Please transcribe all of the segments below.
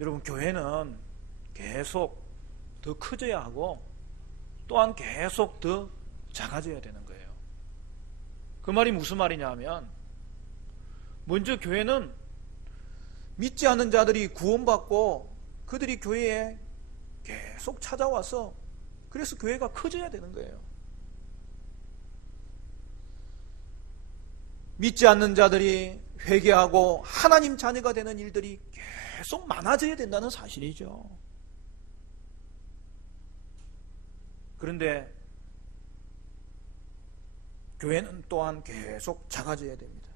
여러분, 교회는 계속 더 커져야 하고 또한 계속 더 작아져야 되는 거예요. 그 말이 무슨 말이냐 하면, 먼저 교회는 믿지 않는 자들이 구원받고 그들이 교회에 계속 찾아와서, 그래서 교회가 커져야 되는 거예요. 믿지 않는 자들이 회개하고 하나님 자녀가 되는 일들이 계속 많아져야 된다는 사실이죠. 그런데 교회는 또한 계속 작아져야 됩니다.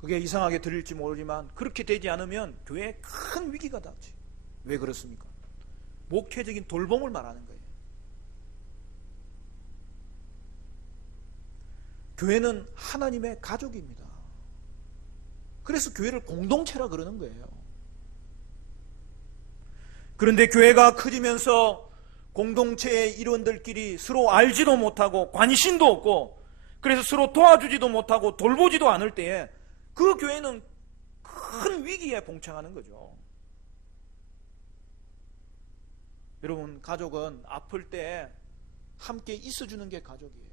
그게 이상하게 들릴지 모르지만 그렇게 되지 않으면 교회에 큰 위기가 닥쳐요. 왜 그렇습니까? 목회적인 돌봄을 말하는 거예요. 교회는 하나님의 가족입니다. 그래서 교회를 공동체라 그러는 거예요. 그런데 교회가 커지면서 공동체의 일원들끼리 서로 알지도 못하고 관심도 없고, 그래서 서로 도와주지도 못하고 돌보지도 않을 때에 그 교회는 큰 위기에 봉착하는 거죠. 여러분, 가족은 아플 때 함께 있어주는 게 가족이에요.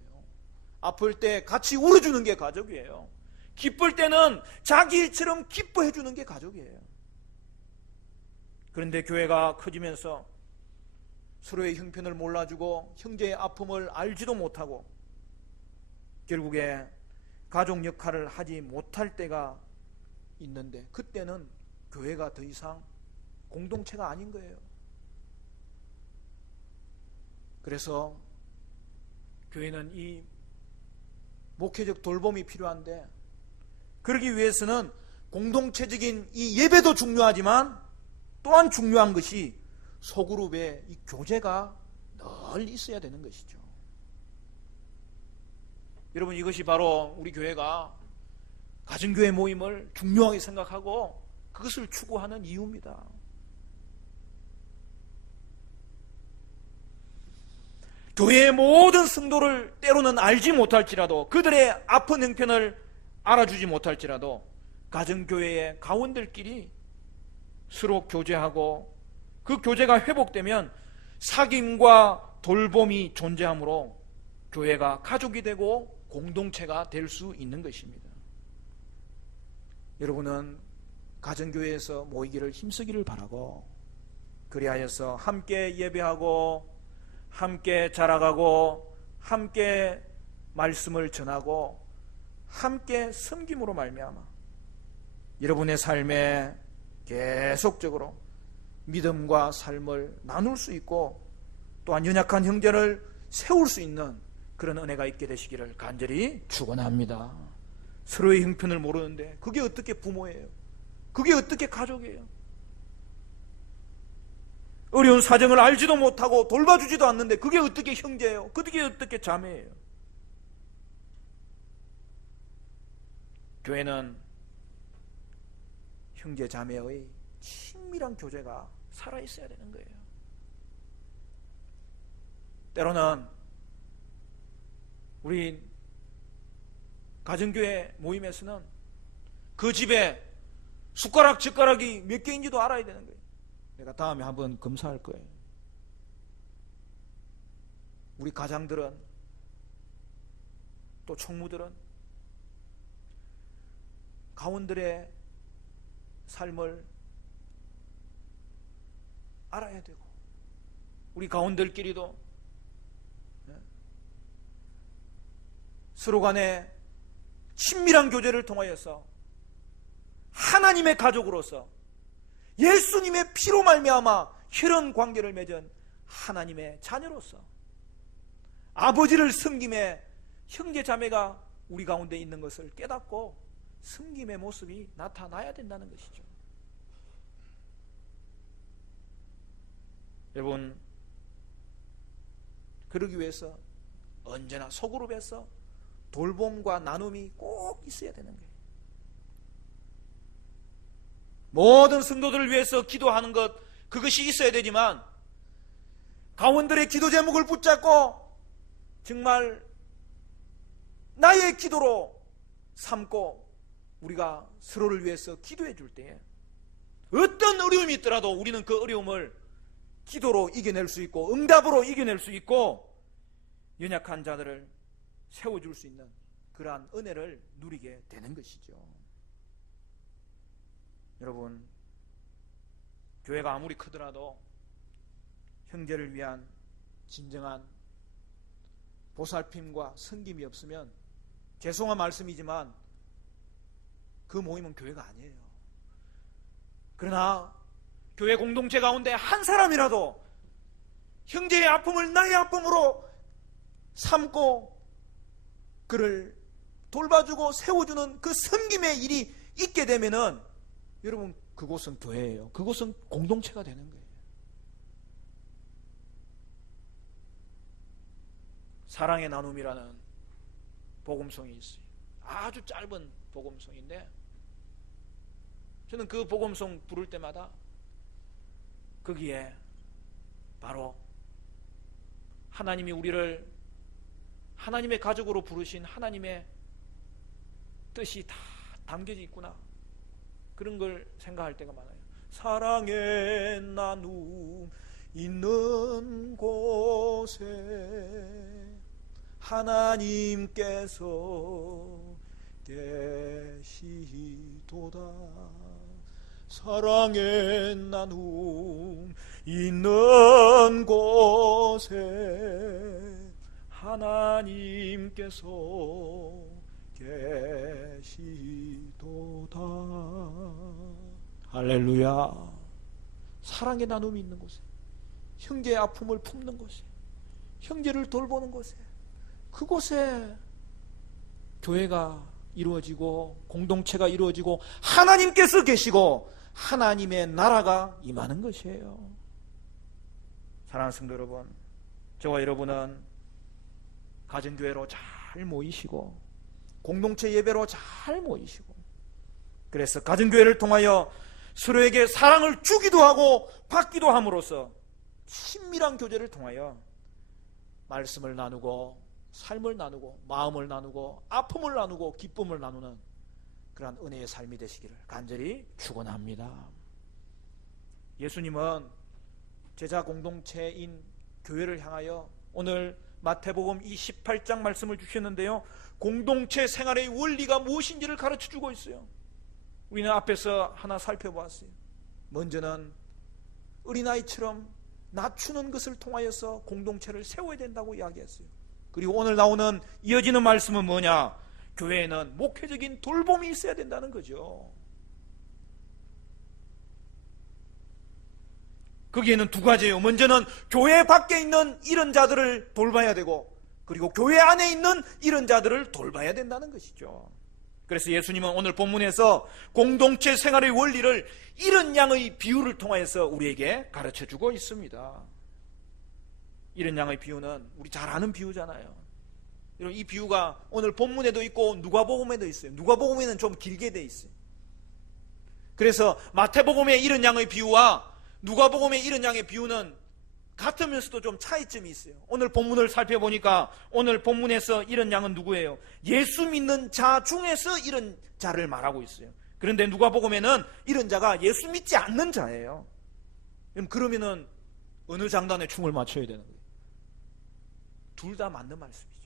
아플 때 같이 울어주는 게 가족이에요. 기쁠 때는 자기 일처럼 기뻐해주는 게 가족이에요. 그런데 교회가 커지면서 서로의 형편을 몰라주고 형제의 아픔을 알지도 못하고 결국에 가족 역할을 하지 못할 때가 있는데, 그때는 교회가 더 이상 공동체가 아닌 거예요. 그래서 교회는 이 목회적 돌봄이 필요한데, 그러기 위해서는 공동체적인 이 예배도 중요하지만 또한 중요한 것이 소그룹의 이 교제가 늘 있어야 되는 것이죠. 여러분, 이것이 바로 우리 교회가 가정교회 모임을 중요하게 생각하고 그것을 추구하는 이유입니다. 교회의 모든 성도를 때로는 알지 못할지라도, 그들의 아픈 형편을 알아주지 못할지라도 가정교회의 가원들끼리 서로 교제하고 그 교제가 회복되면 사귐과 돌봄이 존재하므로 교회가 가족이 되고 공동체가 될 수 있는 것입니다. 여러분은 가정교회에서 모이기를 힘쓰기를 바라고, 그리하여서 함께 예배하고 함께 자라가고 함께 말씀을 전하고 함께 섬김으로 말미암아 여러분의 삶에 계속적으로 믿음과 삶을 나눌 수 있고 또한 연약한 형제를 세울 수 있는 그런 은혜가 있게 되시기를 간절히 축원합니다. 서로의 형편을 모르는데 그게 어떻게 부모예요? 그게 어떻게 가족이에요? 어려운 사정을 알지도 못하고 돌봐주지도 않는데 그게 어떻게 형제예요? 그게 어떻게 자매예요? 교회는 형제 자매의 친밀한 교제가 살아있어야 되는 거예요. 때로는 우리 가정교회 모임에서는 그 집에 숟가락 젓가락이 몇 개인지도 알아야 되는 거예요. 내가 다음에 한번 검사할 거예요. 우리 가장들은 또 총무들은 가원들의 삶을 알아야 되고, 우리 가원들끼리도 서로 간에 친밀한 교제를 통하여서 하나님의 가족으로서 예수님의 피로 말미암아 혈연 관계를 맺은 하나님의 자녀로서 아버지를 섬김에 형제 자매가 우리 가운데 있는 것을 깨닫고 섬김의 모습이 나타나야 된다는 것이죠. 여러분, 그러기 위해서 언제나 소그룹에서 돌봄과 나눔이 꼭 있어야 되는 거예요. 모든 성도들을 위해서 기도하는 것, 그것이 있어야 되지만 가원들의 기도 제목을 붙잡고 정말 나의 기도로 삼고 우리가 서로를 위해서 기도해 줄 때 어떤 어려움이 있더라도 우리는 그 어려움을 기도로 이겨낼 수 있고 응답으로 이겨낼 수 있고 연약한 자들을 세워줄 수 있는 그러한 은혜를 누리게 되는 것이죠. 여러분, 교회가 아무리 크더라도 형제를 위한 진정한 보살핌과 섬김이 없으면, 죄송한 말씀이지만 그 모임은 교회가 아니에요. 그러나 교회 공동체 가운데 한 사람이라도 형제의 아픔을 나의 아픔으로 삼고 그를 돌봐주고 세워주는 그 섬김의 일이 있게 되면은 여러분, 그곳은 교회예요. 그곳은 공동체가 되는 거예요. 사랑의 나눔이라는 복음송이 있어요. 아주 짧은 복음송인데 저는 그 복음송 부를 때마다 거기에 바로 하나님이 우리를 하나님의 가족으로 부르신 하나님의 뜻이 다 담겨져 있구나, 그런 걸 생각할 때가 많아요. 사랑의 나눔 있는 곳에 하나님께서 계시도다. 사랑의 나눔 있는 곳에 하나님께서 계시도다. 할렐루야. 사랑의 나눔이 있는 곳에, 형제의 아픔을 품는 곳에, 형제를 돌보는 곳에, 그곳에 교회가 이루어지고 공동체가 이루어지고 하나님께서 계시고 하나님의 나라가 임하는 것이에요. 사랑하는 성도 여러분, 저와 여러분은 가정교회로 잘 모이시고 공동체 예배로 잘 모이시고, 그래서 가정교회를 통하여 서로에게 사랑을 주기도 하고 받기도 함으로써 친밀한 교제를 통하여 말씀을 나누고 삶을 나누고 마음을 나누고 아픔을 나누고 기쁨을 나누는 그러한 은혜의 삶이 되시기를 간절히 축원합니다. 예수님은 제자 공동체인 교회를 향하여 오늘 마태복음 28장 말씀을 주셨는데요, 공동체 생활의 원리가 무엇인지를 가르쳐주고 있어요. 우리는 앞에서 하나 살펴보았어요. 먼저는 어린아이처럼 낮추는 것을 통하여서 공동체를 세워야 된다고 이야기했어요. 그리고 오늘 나오는 이어지는 말씀은 뭐냐? 교회에는 목회적인 돌봄이 있어야 된다는 거죠. 거기에는 두 가지예요. 먼저는 교회 밖에 있는 이런 자들을 돌봐야 되고, 그리고 교회 안에 있는 이런 자들을 돌봐야 된다는 것이죠. 그래서 예수님은 오늘 본문에서 공동체 생활의 원리를 이런 양의 비유를 통해서 우리에게 가르쳐주고 있습니다. 이런 양의 비유는 우리 잘 아는 비유잖아요. 이 비유가 오늘 본문에도 있고 누가복음에도 있어요. 누가복음에는 좀 길게 돼 있어요. 그래서 마태복음의 이런 양의 비유와 누가복음의 이런 양의 비유는 같으면서도 좀 차이점이 있어요. 오늘 본문을 살펴보니까 오늘 본문에서 이런 양은 누구예요? 예수 믿는 자 중에서 이런 자를 말하고 있어요. 그런데 누가복음에는 이런 자가 예수 믿지 않는 자예요. 그러면은 어느 장단에 춤을 맞춰야 되는 거예요? 둘 다 맞는 말씀이죠.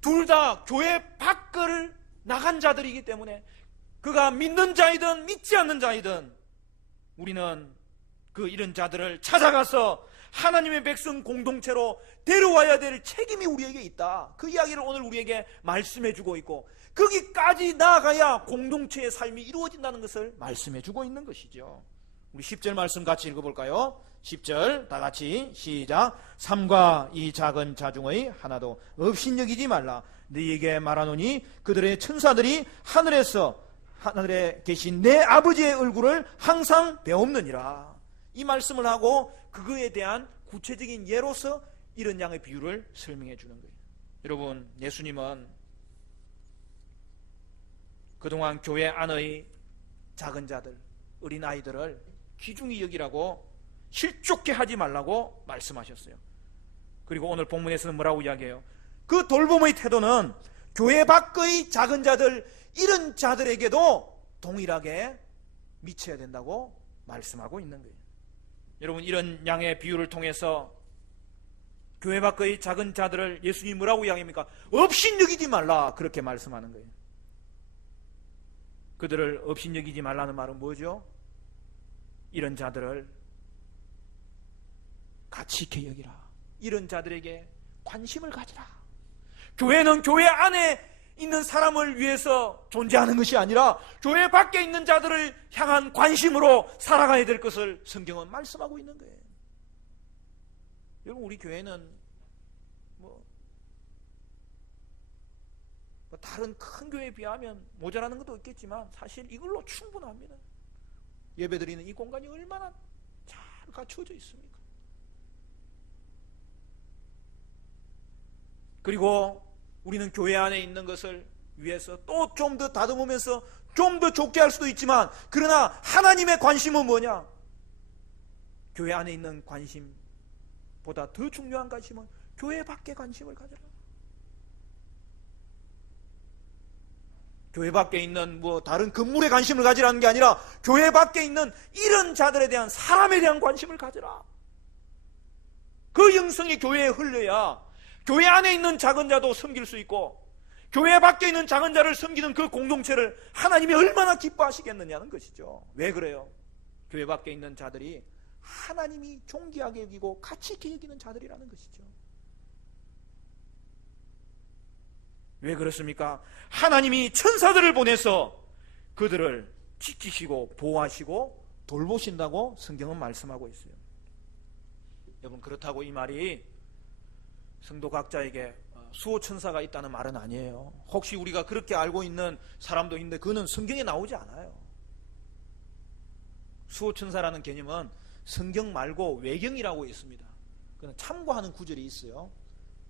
둘 다 교회 밖을 나간 자들이기 때문에 그가 믿는 자이든 믿지 않는 자이든 우리는 그 이런 자들을 찾아가서 하나님의 백성 공동체로 데려와야 될 책임이 우리에게 있다. 그 이야기를 오늘 우리에게 말씀해주고 있고, 거기까지 나아가야 공동체의 삶이 이루어진다는 것을 말씀해주고 있는 것이죠. 우리 10절 말씀 같이 읽어볼까요? 10절 다 같이 시작. 삼가 이 작은 자 중의 하나도 업신여기지 말라. 너희에게 말하노니 그들의 천사들이 하늘에 계신 내 아버지의 얼굴을 항상 배옵느니라. 이 말씀을 하고 그거에 대한 구체적인 예로서 이런 양의 비유를 설명해 주는 거예요. 여러분, 예수님은 그동안 교회 안의 작은 자들, 어린아이들을 귀중히 여기라고 실족해 하지 말라고 말씀하셨어요. 그리고 오늘 본문에서는 뭐라고 이야기해요? 그 돌봄의 태도는 교회 밖의 작은 자들, 이런 자들에게도 동일하게 미쳐야 된다고 말씀하고 있는 거예요. 여러분, 이런 양의 비유를 통해서 교회 밖의 작은 자들을 예수님이 뭐라고 이야기합니까? 업신여기지 말라, 그렇게 말씀하는 거예요. 그들을 업신여기지 말라는 말은 뭐죠? 이런 자들을 가치 있게 여기라. 이런 자들에게 관심을 가지라. 교회는 교회 안에 있는 사람을 위해서 존재하는 것이 아니라 교회 밖에 있는 자들을 향한 관심으로 살아가야 될 것을 성경은 말씀하고 있는 거예요. 여러분, 우리 교회는 뭐 다른 큰 교회에 비하면 모자라는 것도 있겠지만 사실 이걸로 충분합니다. 예배드리는 이 공간이 얼마나 잘 갖추어져 있습니까? 그리고 우리는 교회 안에 있는 것을 위해서 또 좀 더 다듬으면서 좀 더 좁게 할 수도 있지만, 그러나 하나님의 관심은 뭐냐? 교회 안에 있는 관심보다 더 중요한 관심은 교회 밖에 관심을 가져라. 교회 밖에 있는 다른 건물에 관심을 가지라는 게 아니라 교회 밖에 있는 이런 자들에 대한, 사람에 대한 관심을 가져라. 그 영성이 교회에 흘려야 교회 안에 있는 작은 자도 섬길 수 있고, 교회 밖에 있는 작은 자를 섬기는 그 공동체를 하나님이 얼마나 기뻐하시겠느냐는 것이죠. 왜 그래요? 교회 밖에 있는 자들이 하나님이 존귀하게 여기고 가치 있게 여기는 자들이라는 것이죠. 왜 그렇습니까? 하나님이 천사들을 보내서 그들을 지키시고 보호하시고 돌보신다고 성경은 말씀하고 있어요. 여러분, 그렇다고 이 말이 성도 각자에게 수호천사가 있다는 말은 아니에요. 혹시 우리가 그렇게 알고 있는 사람도 있는데 그거는 성경에 나오지 않아요. 수호천사라는 개념은 성경 말고 외경이라고 있습니다. 그냥 참고하는 구절이 있어요.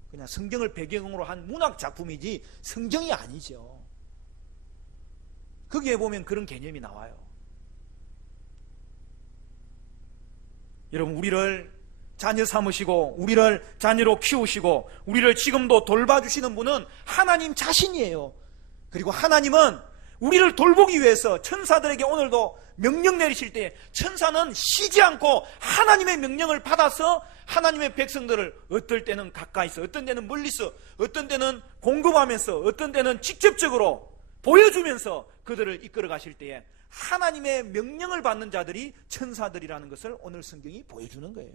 그냥 성경을 배경으로 한 문학 작품이지 성경이 아니죠. 거기에 보면 그런 개념이 나와요. 여러분, 우리를 자녀 삼으시고 우리를 자녀로 키우시고 우리를 지금도 돌봐주시는 분은 하나님 자신이에요. 그리고 하나님은 우리를 돌보기 위해서 천사들에게 오늘도 명령 내리실 때 천사는 쉬지 않고 하나님의 명령을 받아서 하나님의 백성들을 어떨 때는 가까이서, 어떤 때는 멀리서, 어떤 때는 공급하면서, 어떤 때는 직접적으로 보여주면서 그들을 이끌어 가실 때에 하나님의 명령을 받는 자들이 천사들이라는 것을 오늘 성경이 보여주는 거예요.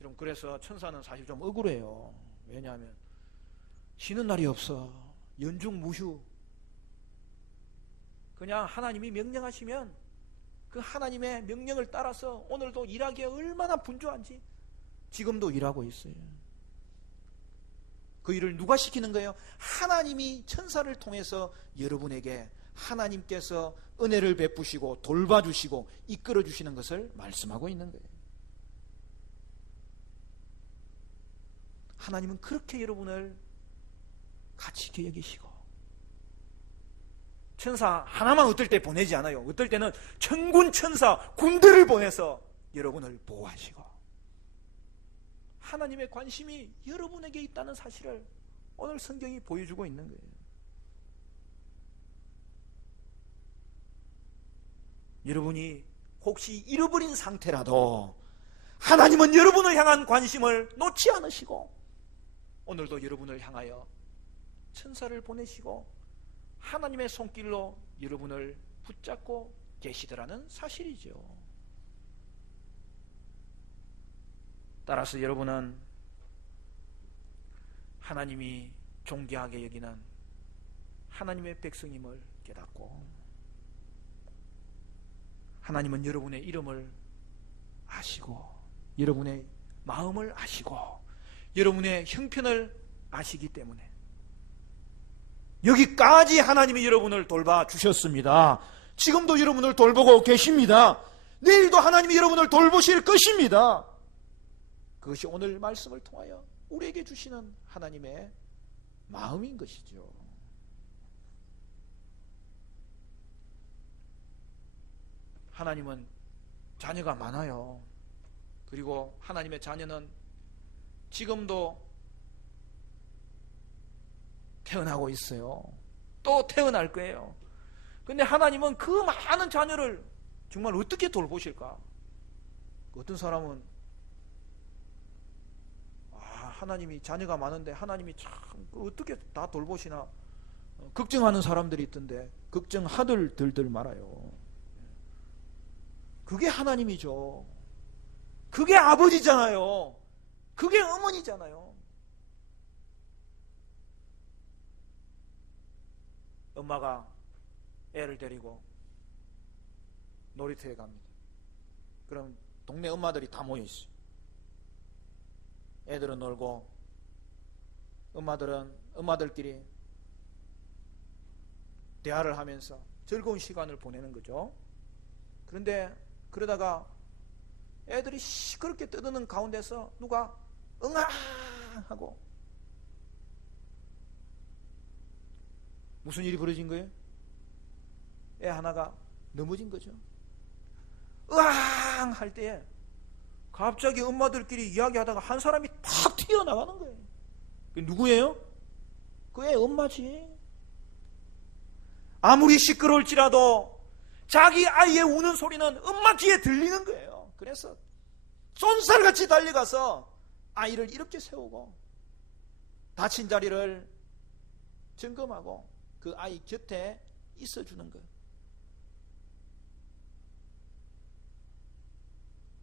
여러분, 그래서 천사는 사실 좀 억울해요. 왜냐하면 쉬는 날이 없어. 연중무휴. 그냥 하나님이 명령하시면 그 하나님의 명령을 따라서 오늘도 일하기에 얼마나 분주한지 지금도 일하고 있어요. 그 일을 누가 시키는 거예요? 하나님이 천사를 통해서 여러분에게 하나님께서 은혜를 베푸시고 돌봐주시고 이끌어주시는 것을 말씀하고 있는 거예요. 하나님은 그렇게 여러분을 가치 있게 여기시고, 천사 하나만 어떨 때 보내지 않아요. 어떨 때는 천군 천사 군대를 보내서 여러분을 보호하시고, 하나님의 관심이 여러분에게 있다는 사실을 오늘 성경이 보여주고 있는 거예요. 여러분이 혹시 잃어버린 상태라도 하나님은 여러분을 향한 관심을 놓지 않으시고 오늘도 여러분을 향하여 천사를 보내시고 하나님의 손길로 여러분을 붙잡고 계시더라는 사실이죠. 따라서 여러분은 하나님이 존귀하게 여기는 하나님의 백성임을 깨닫고, 하나님은 여러분의 이름을 아시고 여러분의 마음을 아시고 여러분의 형편을 아시기 때문에 여기까지 하나님이 여러분을 돌봐주셨습니다. 지금도 여러분을 돌보고 계십니다. 내일도 하나님이 여러분을 돌보실 것입니다. 그것이 오늘 말씀을 통하여 우리에게 주시는 하나님의 마음인 것이죠. 하나님은 자녀가 많아요. 그리고 하나님의 자녀는 지금도 태어나고 있어요. 또 태어날 거예요. 근데 하나님은 그 많은 자녀를 정말 어떻게 돌보실까? 어떤 사람은 하나님이 자녀가 많은데 하나님이 참 어떻게 다 돌보시나 걱정하는 사람들이 있던데 걱정하들들들 말아요. 그게 하나님이죠. 그게 아버지잖아요. 그게 어머니잖아요. 엄마가 애를 데리고 놀이터에 갑니다. 그럼 동네 엄마들이 다 모여 있어요. 애들은 놀고 엄마들끼리 대화를 하면서 즐거운 시간을 보내는 거죠. 그런데 그러다가 애들이 시끄럽게 떠드는 가운데서 누가 응아 하고 무슨 일이 벌어진 거예요? 애 하나가 넘어진 거죠. 으앙 할 때에 갑자기 엄마들끼리 이야기하다가 한 사람이 탁 튀어나가는 거예요. 그게 누구예요? 그 애 엄마지. 아무리 시끄러울지라도 자기 아이의 우는 소리는 엄마 귀에 들리는 거예요. 그래서 쏜살같이 달려가서 아이를 이렇게 세우고 다친 자리를 점검하고 그 아이 곁에 있어주는 거예요.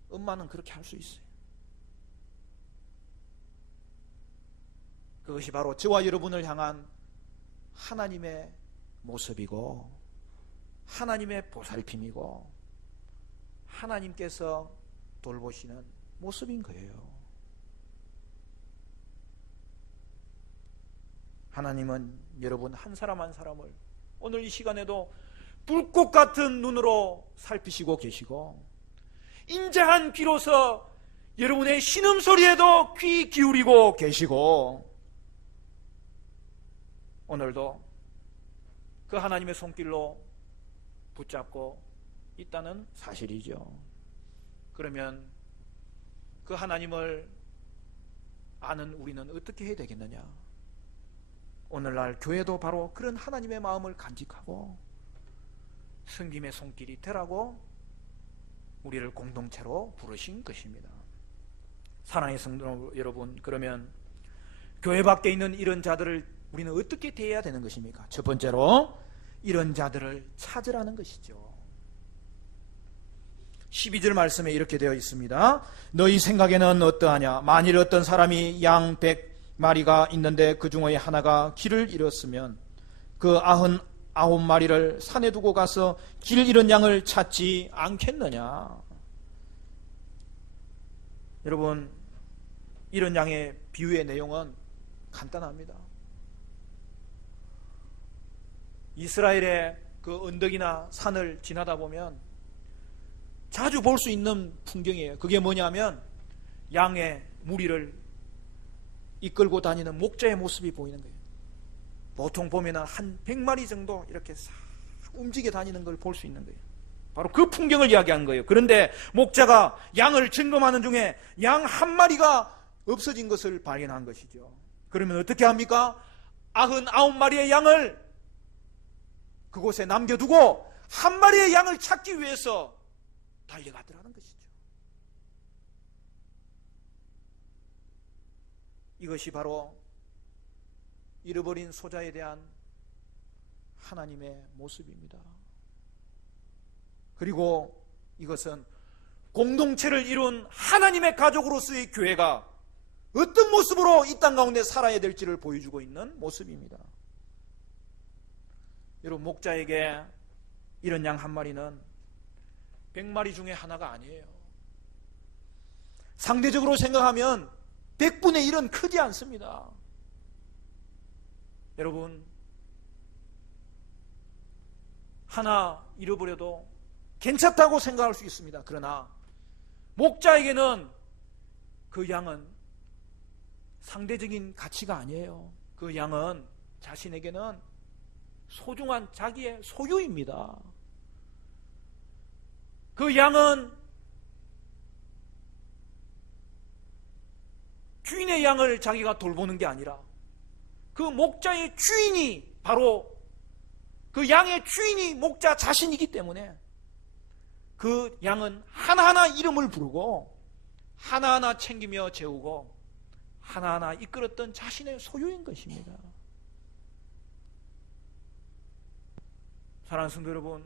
엄마는 그렇게 할 수 있어요. 그것이 바로 저와 여러분을 향한 하나님의 모습이고 하나님의 보살핌이고 하나님께서 돌보시는 모습인 거예요. 하나님은 여러분 한 사람 한 사람을 오늘 이 시간에도 불꽃 같은 눈으로 살피시고 계시고 인자한 귀로서 여러분의 신음소리에도 귀 기울이고 계시고 오늘도 그 하나님의 손길로 붙잡고 있다는 사실이죠. 그러면 그 하나님을 아는 우리는 어떻게 해야 되겠느냐? 오늘날 교회도 바로 그런 하나님의 마음을 간직하고 섬김의 손길이 되라고 우리를 공동체로 부르신 것입니다. 사랑하는 성도 여러분, 그러면 교회 밖에 있는 이런 자들을 우리는 어떻게 대해야 되는 것입니까? 첫 번째로 이런 자들을 찾으라는 것이죠. 12절 말씀에 이렇게 되어 있습니다. 너희 생각에는 어떠하냐? 만일 어떤 사람이 양 100마리가 있는데 그 중에 하나가 길을 잃었으면 그 99마리를 산에 두고 가서 길 잃은 양을 찾지 않겠느냐? 여러분, 이런 양의 비유의 내용은 간단합니다. 이스라엘의 그 언덕이나 산을 지나다 보면 자주 볼 수 있는 풍경이에요. 그게 뭐냐면 양의 무리를 이끌고 다니는 목자의 모습이 보이는 거예요. 보통 보면 한 100마리 정도 이렇게 싹 움직여 다니는 걸 볼 수 있는 거예요. 바로 그 풍경을 이야기하는 거예요. 그런데 목자가 양을 점검하는 중에 양 한 마리가 없어진 것을 발견한 것이죠. 그러면 어떻게 합니까? 99마리의 양을 그곳에 남겨두고 한 마리의 양을 찾기 위해서 달려가더라는 것이죠. 이것이 바로 잃어버린 소자에 대한 하나님의 모습입니다. 그리고 이것은 공동체를 이룬 하나님의 가족으로서의 교회가 어떤 모습으로 이 땅 가운데 살아야 될지를 보여주고 있는 모습입니다. 여러분, 목자에게 이런 양 한 마리는 100마리 중에 하나가 아니에요. 상대적으로 생각하면 100분의 1은 크지 않습니다. 여러분, 하나 잃어버려도 괜찮다고 생각할 수 있습니다. 그러나 목자에게는 그 양은 상대적인 가치가 아니에요. 그 양은 자신에게는 소중한 자기의 소유입니다. 그 양은 주인의 양을 자기가 돌보는 게 아니라 그 목자의 주인이 바로 그 양의 주인이 목자 자신이기 때문에 그 양은 하나하나 이름을 부르고 하나하나 챙기며 재우고 하나하나 이끌었던 자신의 소유인 것입니다. 사랑하는 성도 여러분,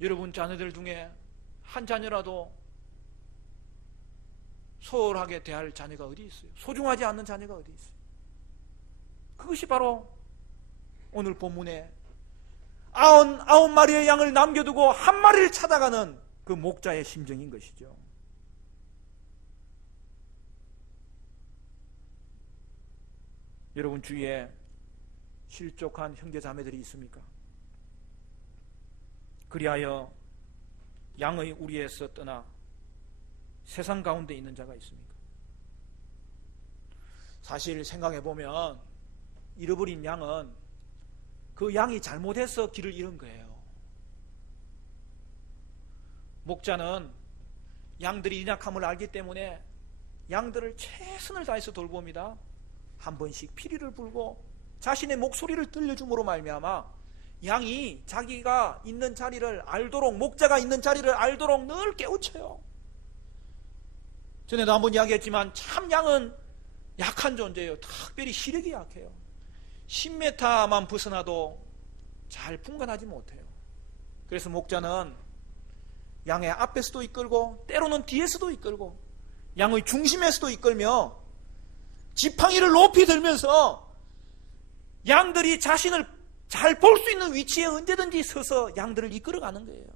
여러분 자녀들 중에 한 자녀라도 소홀하게 대할 자녀가 어디 있어요? 소중하지 않는 자녀가 어디 있어요? 그것이 바로 오늘 본문에 99마리의 양을 남겨두고 한 마리를 찾아가는 그 목자의 심정인 것이죠. 여러분 주위에 실족한 형제 자매들이 있습니까? 그리하여 양의 우리에서 떠나 세상 가운데 있는 자가 있습니까? 사실 생각해 보면 잃어버린 양은 그 양이 잘못해서 길을 잃은 거예요. 목자는 양들이 연약함을 알기 때문에 양들을 최선을 다해서 돌봅니다. 한 번씩 피리를 불고 자신의 목소리를 들려줌으로 말미암아 양이 자기가 있는 자리를 알도록, 목자가 있는 자리를 알도록 늘 깨우쳐요. 전에도 한번 이야기했지만 참 양은 약한 존재예요. 특별히 시력이 약해요. 10m만 벗어나도 잘 분간하지 못해요. 그래서 목자는 양의 앞에서도 이끌고 때로는 뒤에서도 이끌고 양의 중심에서도 이끌며 지팡이를 높이 들면서 양들이 자신을 잘 볼 수 있는 위치에 언제든지 서서 양들을 이끌어가는 거예요.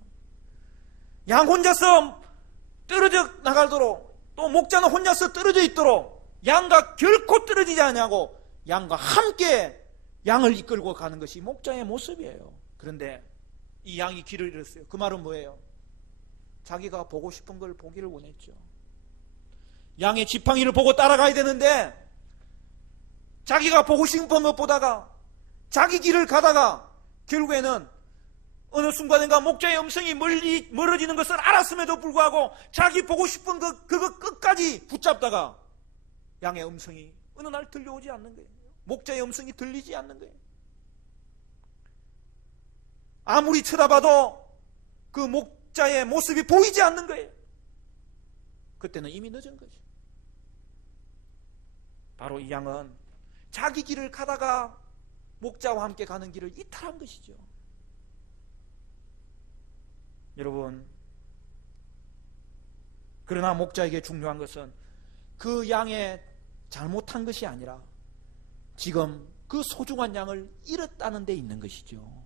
양 혼자서 떨어져 나가도록, 또 목자는 혼자서 떨어져 있도록 양과 결코 떨어지지 않냐고 양과 함께 양을 이끌고 가는 것이 목자의 모습이에요. 그런데 이 양이 길을 잃었어요. 그 말은 뭐예요? 자기가 보고 싶은 걸 보기를 원했죠. 양의 지팡이를 보고 따라가야 되는데 자기가 보고 싶은 것 보다가 자기 길을 가다가 결국에는 어느 순간인가 목자의 음성이 멀어지는 것을 알았음에도 불구하고 자기 보고 싶은 그거 끝까지 붙잡다가 양의 음성이 어느 날 들려오지 않는 거예요. 목자의 음성이 들리지 않는 거예요. 아무리 쳐다봐도 그 목자의 모습이 보이지 않는 거예요. 그때는 이미 늦은 거죠. 바로 이 양은 자기 길을 가다가 목자와 함께 가는 길을 이탈한 것이죠. 여러분, 그러나 목자에게 중요한 것은 그 양의 잘못한 것이 아니라 지금 그 소중한 양을 잃었다는 데 있는 것이죠.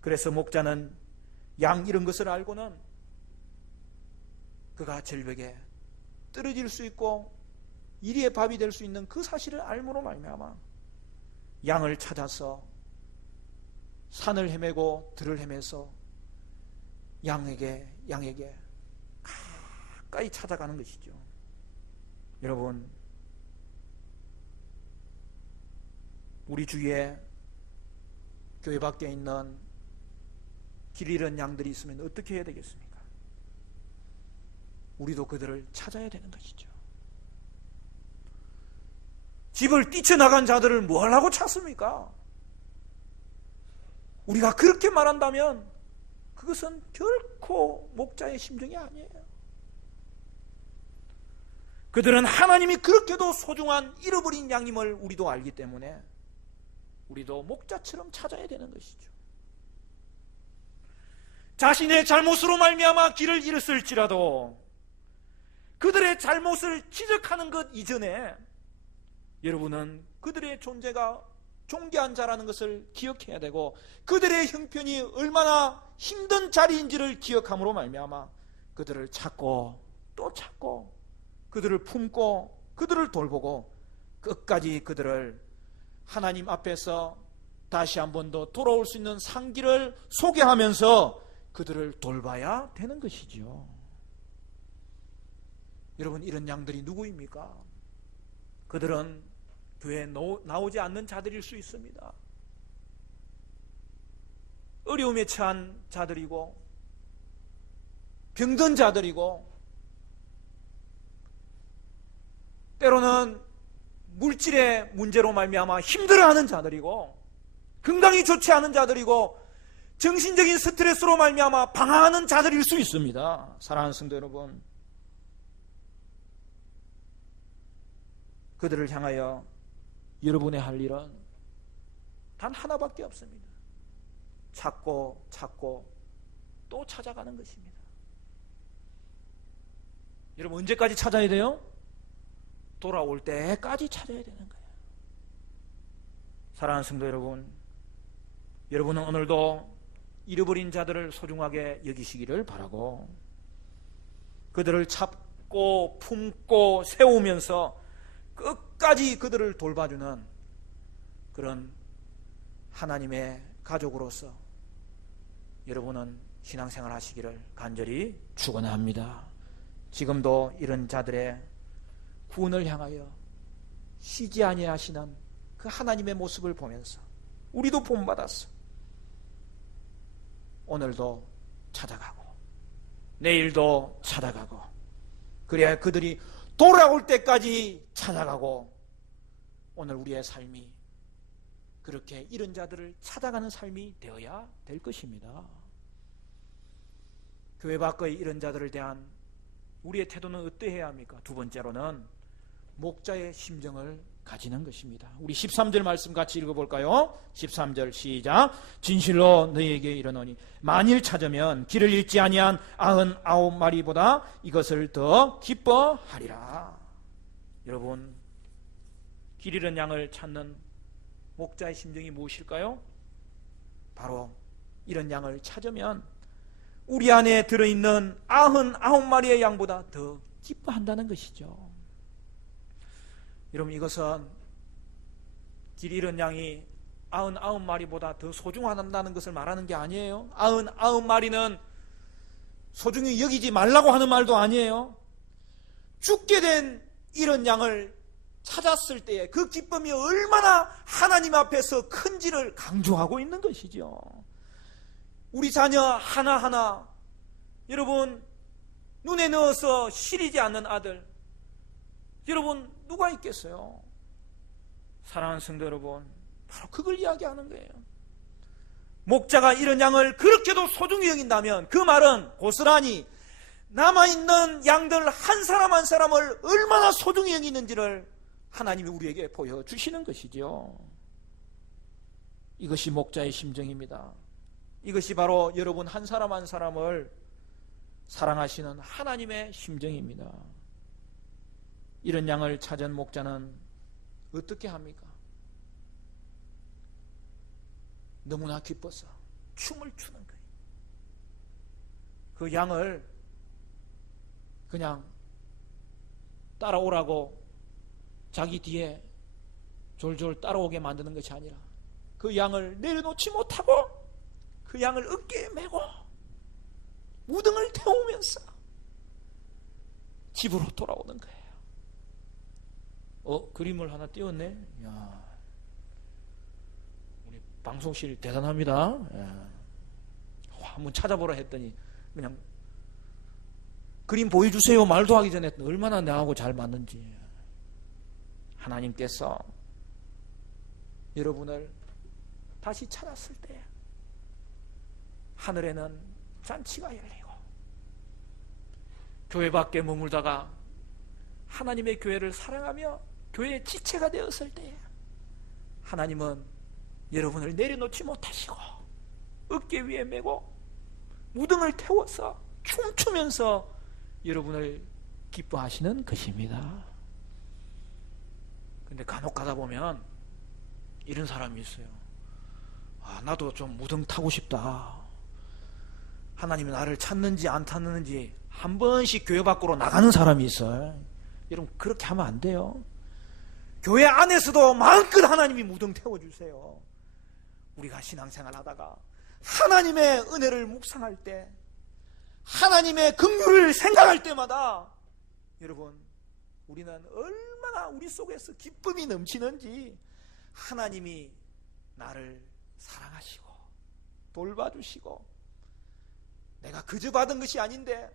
그래서 목자는 양 잃은 것을 알고는 그가 절벽에 떨어질 수 있고 이리의 밥이 될 수 있는 그 사실을 알므로 말미암아 양을 찾아서 산을 헤매고 들을 헤매서 양에게 가까이 찾아가는 것이죠. 여러분, 우리 주위에 교회 밖에 있는 길 잃은 양들이 있으면 어떻게 해야 되겠습니까? 우리도 그들을 찾아야 되는 것이죠. 집을 뛰쳐나간 자들을 뭘 하고 찾습니까? 우리가 그렇게 말한다면 그것은 결코 목자의 심정이 아니에요. 그들은 하나님이 그렇게도 소중한 잃어버린 양임을 우리도 알기 때문에 우리도 목자처럼 찾아야 되는 것이죠. 자신의 잘못으로 말미암아 길을 잃었을지라도 그들의 잘못을 지적하는 것 이전에 여러분은 그들의 존재가 존귀한 자라는 것을 기억해야 되고 그들의 형편이 얼마나 힘든 자리인지를 기억함으로 말미암아 그들을 찾고 또 찾고 그들을 품고 그들을 돌보고 끝까지 그들을 하나님 앞에서 다시 한 번 더 돌아올 수 있는 상기를 소개하면서 그들을 돌봐야 되는 것이죠. 여러분, 이런 양들이 누구입니까? 그들은 교회에 나오지 않는 자들일 수 있습니다. 어려움에 처한 자들이고 병든 자들이고 때로는 물질의 문제로 말미암아 힘들어하는 자들이고 건강이 좋지 않은 자들이고 정신적인 스트레스로 말미암아 방황하는 자들일 수 있습니다. 사랑하는 성도 여러분, 그들을 향하여 여러분의 할 일은 단 하나밖에 없습니다. 찾고 찾고 또 찾아가는 것입니다. 여러분, 언제까지 찾아야 돼요? 돌아올 때까지 찾아야 되는 거예요. 사랑하는 성도 여러분, 여러분은 오늘도 잃어버린 자들을 소중하게 여기시기를 바라고, 그들을 찾고 품고 세우면서 끝까지 그들을 돌봐주는 그런 하나님의 가족으로서 여러분은 신앙생활 하시기를 간절히 축원합니다. 지금도 이런 자들의 구원을 향하여 쉬지 아니하시는 그 하나님의 모습을 보면서 우리도 본받았어. 오늘도 찾아가고 내일도 찾아가고, 그래야 그들이 돌아올 때까지 찾아가고, 오늘 우리의 삶이 그렇게 이런 자들을 찾아가는 삶이 되어야 될 것입니다. 교회 밖의 이런 자들을 대한 우리의 태도는 어떠해야 합니까? 두 번째로는 목자의 심정을 가지는 것입니다. 우리 13절 말씀 같이 읽어볼까요? 13절 시작. 진실로 너희에게 이르노니 만일 찾으면 길을 잃지 아니한 99마리보다 이것을 더 기뻐하리라. 여러분, 길 잃은 양을 찾는 목자의 심정이 무엇일까요? 바로 이런 양을 찾으면 우리 안에 들어있는 99마리의 양보다 더 기뻐한다는 것이죠. 여러분, 이것은 길 잃은 양이 99마리보다 더 소중하다는 것을 말하는 게 아니에요. 99마리는 소중히 여기지 말라고 하는 말도 아니에요. 죽게 된 이런 양을 찾았을 때에 그 기쁨이 얼마나 하나님 앞에서 큰지를 강조하고 있는 것이죠. 우리 자녀 하나하나, 여러분, 눈에 넣어서 시리지 않는 아들, 여러분 누가 있겠어요? 사랑하는 성도 여러분, 바로 그걸 이야기하는 거예요. 목자가 이런 양을 그렇게도 소중히 여긴다면 그 말은 고스란히 남아있는 양들 한 사람 한 사람을 얼마나 소중히 여기는지를 하나님이 우리에게 보여주시는 것이죠. 이것이 목자의 심정입니다. 이것이 바로 여러분 한 사람 한 사람을 사랑하시는 하나님의 심정입니다. 이런 양을 찾은 목자는 어떻게 합니까? 너무나 기뻐서 춤을 추는 거예요. 그 양을 그냥 따라오라고 자기 뒤에 졸졸 따라오게 만드는 것이 아니라 그 양을 내려놓지 못하고 그 양을 어깨에 메고 무등을 태우면서 집으로 돌아오는 거예요. 그림을 하나 띄웠네. 야, 우리 방송실 대단합니다. 야, 한번 찾아보라 했더니 그냥 그림 보여주세요 말도 하기 전에 얼마나 나하고 잘 맞는지. 하나님께서 여러분을 다시 찾았을 때 하늘에는 잔치가 열리고, 교회 밖에 머물다가 하나님의 교회를 사랑하며 교회의 지체가 되었을 때 하나님은 여러분을 내려놓지 못하시고 어깨 위에 메고 무등을 태워서 춤추면서 여러분을 기뻐하시는 것입니다. 근데 간혹 가다 보면 이런 사람이 있어요. 나도 좀 무등 타고 싶다. 하나님이 나를 찾는지 안 찾는지 한 번씩 교회 밖으로 나가는 사람이 있어요. 여러분, 그렇게 하면 안 돼요. 교회 안에서도 마음껏 하나님이 무등 태워주세요. 우리가 신앙생활 하다가 하나님의 은혜를 묵상할 때, 하나님의 긍휼을 생각할 때마다 여러분, 우리는 얼마나 우리 속에서 기쁨이 넘치는지, 하나님이 나를 사랑하시고 돌봐주시고 내가 그저 받은 것이 아닌데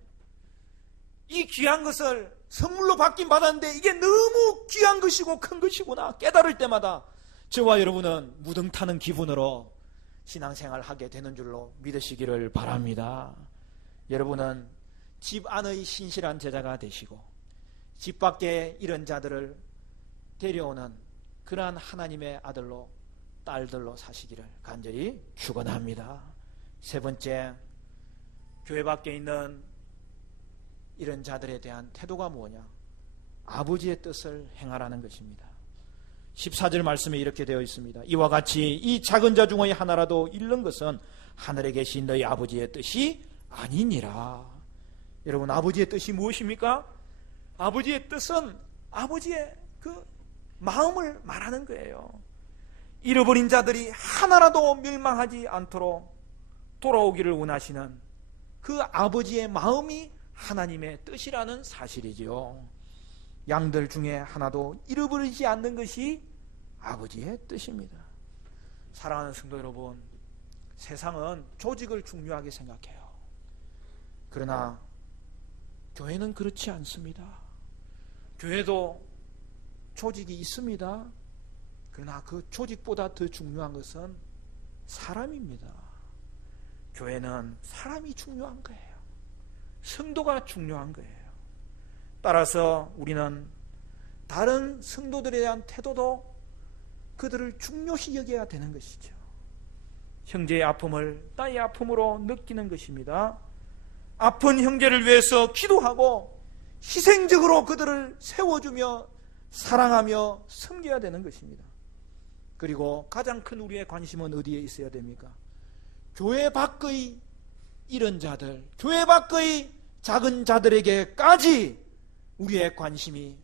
이 귀한 것을 선물로 받긴 받았는데 이게 너무 귀한 것이고 큰 것이구나 깨달을 때마다 저와 여러분은 무등 타는 기분으로 신앙생활 하게 되는 줄로 믿으시기를 바랍니다. 여러분은 집 안의 신실한 제자가 되시고 집 밖에 이런 자들을 데려오는 그러한 하나님의 아들로 딸들로 사시기를 간절히 축원합니다. 세 번째, 교회 밖에 있는 이런 자들에 대한 태도가 뭐냐? 아버지의 뜻을 행하라는 것입니다. 14절 말씀에 이렇게 되어 있습니다. 이와 같이 이 작은 자 중의 하나라도 잃는 것은 하늘에 계신 너희 아버지의 뜻이 아니니라. 여러분, 아버지의 뜻이 무엇입니까? 아버지의 뜻은 아버지의 그 마음을 말하는 거예요. 잃어버린 자들이 하나라도 멸망하지 않도록 돌아오기를 원하시는 그 아버지의 마음이 하나님의 뜻이라는 사실이지요. 양들 중에 하나도 잃어버리지 않는 것이 아버지의 뜻입니다. 사랑하는 성도 여러분, 세상은 조직을 중요하게 생각해요. 그러나 교회는 그렇지 않습니다. 교회도 조직이 있습니다. 그러나 그 조직보다 더 중요한 것은 사람입니다. 교회는 사람이 중요한 거예요. 성도가 중요한 거예요. 따라서 우리는 다른 성도들에 대한 태도도 그들을 중요시 여겨야 되는 것이죠. 형제의 아픔을 나의 아픔으로 느끼는 것입니다. 아픈 형제를 위해서 기도하고 희생적으로 그들을 세워주며 사랑하며 섬겨야 되는 것입니다. 그리고 가장 큰 우리의 관심은 어디에 있어야 됩니까? 교회 밖의 이런 자들, 교회 밖의 작은 자들에게까지 우리의 관심이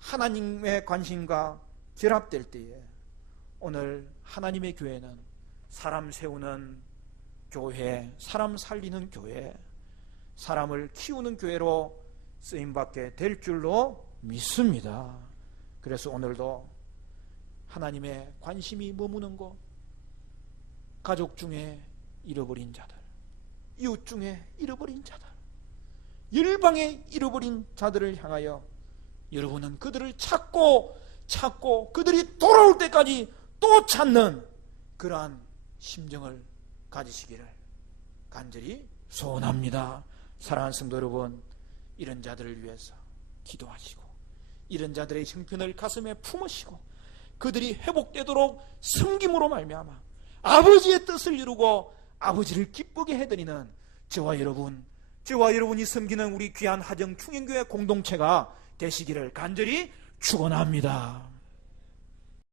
하나님의 관심과 결합될 때에 오늘 하나님의 교회는 사람 세우는 교회, 사람 살리는 교회, 사람을 키우는 교회로 쓰임받게 될 줄로 믿습니다. 그래서 오늘도 하나님의 관심이 머무는 곳, 가족 중에 잃어버린 자들, 이웃 중에 잃어버린 자들, 열방에 잃어버린 자들을 향하여 여러분은 그들을 찾고 그들이 돌아올 때까지 또 찾는 그러한 심정을 가지시기를 간절히 소원합니다. 사랑하는 성도 여러분, 이런 자들을 위해서 기도하시고 이런 자들의 형편을 가슴에 품으시고 그들이 회복되도록 섬김으로 말미암아 아버지의 뜻을 이루고 아버지를 기쁘게 해드리는 저와 여러분이 섬기는 우리 귀한 하정 충행교회 공동체가 되시기를 간절히 축원합니다.